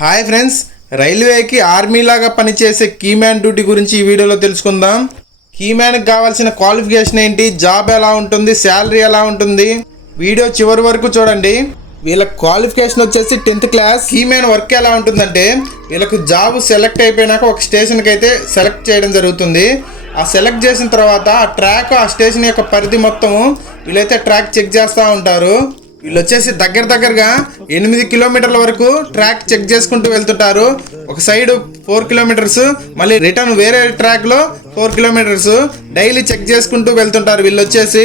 Hi friends, రైల్వేకి army లాగా పనిచేసే కీమ్యాన్ duty గురించి ఈ వీడియోలో తెలుసుకుందాం. కీమ్యాన్కి కావాల్సిన క్వాలిఫికేషన్ ఏంటి, జాబ్ ఎలా ఉంటుంది, శాలరీ ఎలా ఉంటుంది, వీడియో చివరి వరకు చూడండి. వీళ్ళ క్వాలిఫికేషన్ వచ్చేసి 10th క్లాస్. కీమ్యాన్ వర్క్ ఎలా ఉంటుందంటే వీళ్ళకు జాబ్ సెలెక్ట్ అయిపోయినాక ఒక స్టేషన్కి అయితే సెలెక్ట్ చేయడం జరుగుతుంది. ఆ సెలెక్ట్ చేసిన తర్వాత ఆ ట్రాక్, ఆ స్టేషన్ యొక్క పరిధి మొత్తము వీళ్ళైతే ట్రాక్ చెక్ చేస్తూ ఉంటారు. వీళ్ళు వచ్చేసి దగ్గరగా 8 కిలోమీటర్ల వరకు ట్రాక్ చెక్ చేసుకుంటూ వెళ్తుంటారు. ఒక సైడ్ 4 కిలోమీటర్స్, మళ్ళీ రిటర్న్ వేరే ట్రాక్లో 4 కిలోమీటర్స్ డైలీ చెక్ చేసుకుంటూ వెళ్తుంటారు. వీళ్ళు వచ్చేసి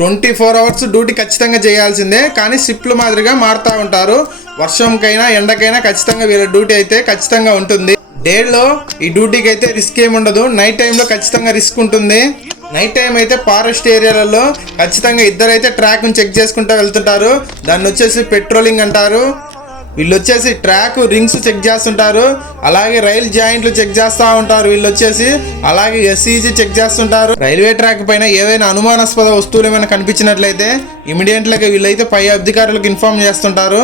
24 అవర్స్ డ్యూటీ ఖచ్చితంగా చేయాల్సిందే, కానీ షిఫ్ట్లు మాదిరిగా మారుతూ ఉంటారు. వర్షంకైనా ఎండకైనా ఖచ్చితంగా వీళ్ళ డ్యూటీ అయితే ఖచ్చితంగా ఉంటుంది. డేలో ఈ డ్యూటీకి అయితే రిస్క్ ఏమి ఉండదు. నైట్ టైంలో ఖచ్చితంగా రిస్క్ ఉంటుంది. నైట్ టైం అయితే ఫారెస్ట్ ఏరియాలలో ఖచ్చితంగా ఇద్దరైతే ట్రాక్ను చెక్ చేసుకుంటూ వెళ్తుంటారు. దాన్ని వచ్చేసి పెట్రోలింగ్ అంటారు. వీళ్ళు వచ్చేసి ట్రాక్ రింగ్స్ చెక్ చేస్తుంటారు, అలాగే రైల్ జాయింట్లు చెక్ చేస్తూ ఉంటారు. వీళ్ళు వచ్చేసి అలాగే ఎస్ఈజీ చెక్ చేస్తుంటారు. రైల్వే ట్రాక్ పైన ఏవైనా అనుమానాస్పద వస్తువులు ఏమైనా కనిపించినట్లయితే ఇమీడియట్గా వీళ్ళైతే పై అధికారులకు ఇన్ఫార్మ్ చేస్తుంటారు.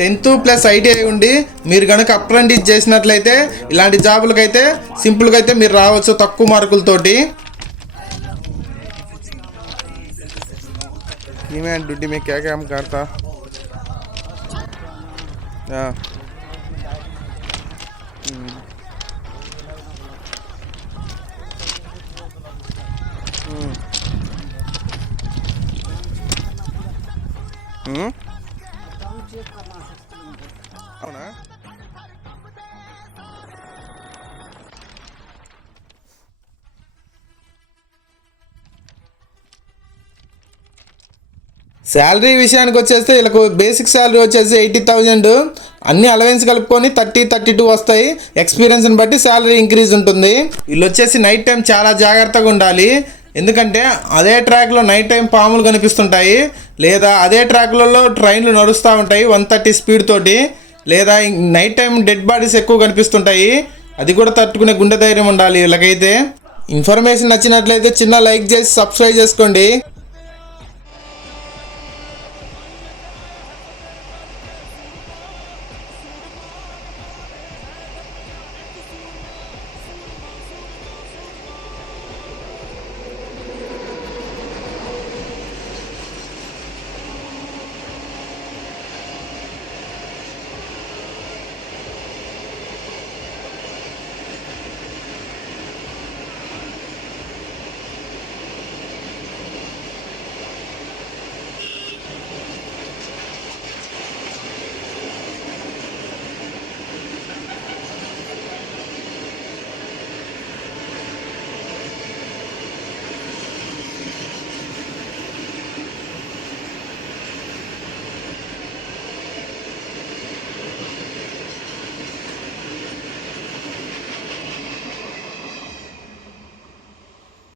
10th+ ఐటీఐ ఉండి మీరు కనుక అప్రెంటిస్ చేసినట్లయితే ఇలాంటి జాబులకైతే సింపుల్గా అయితే మీరు రావచ్చు తక్కువ మార్కులతోటి. कीमैन ड्यूटी में क्या काम करता? हाँ, అవునా? శాలరీ విషయానికి వచ్చేస్తే వీళ్ళకు బేసిక్ శాలరీ వచ్చేసి 80,000. అన్ని అలవెన్స్ కలుపుకొని 30-32 వస్తాయి. ఎక్స్పీరియన్స్ని బట్టి శాలరీ ఇంక్రీజ్ ఉంటుంది. వీళ్ళు వచ్చేసి నైట్ టైం చాలా జాగ్రత్తగా ఉండాలి. ఎందుకంటే అదే ట్రాక్లో నైట్ టైం పాములు కనిపిస్తుంటాయి, లేదా అదే ట్రాక్లలో ట్రైన్లు నడుస్తూ ఉంటాయి 130 స్పీడ్ తోటి, లేదా నైట్ టైం డెడ్ బాడీస్ ఎక్కువ కనిపిస్తుంటాయి. అది కూడా తట్టుకునే గుండె ధైర్యం ఉండాలి వీళ్ళకైతే. ఇన్ఫర్మేషన్ నచ్చినట్లయితే చిన్న లైక్ చేసి సబ్స్క్రైబ్ చేసుకోండి.